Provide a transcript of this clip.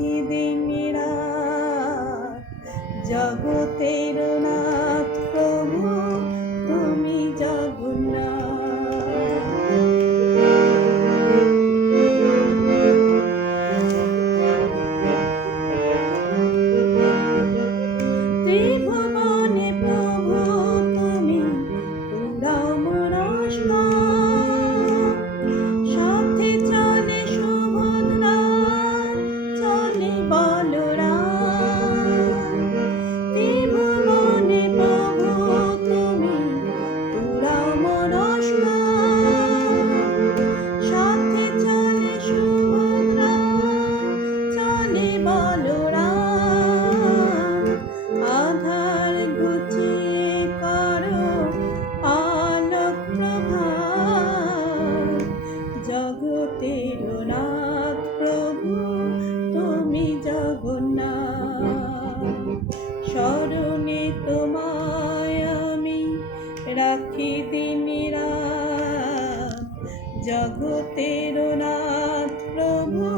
রাখি দিন রাত, জগতের নাথ প্রভু তুমি ত্রিভুবনে প্রভু তুমি উড়াও মনস্কা, সাথে চলে সুভদ্রা চলে বলরাম। ত্রিভুবনে প্রভু তুমি উড়াও মনস্কা, সাথে চলে সুভদ্রা চলে বলরাম। আধার ঘুচিয়ে করো আলোক প্রভাত, জগতের নাথ প্রভু তুমি জগন্নাথ। স্মরণে তোমায় আমি রাখি দিন রাত, জগতের নাথ প্রভু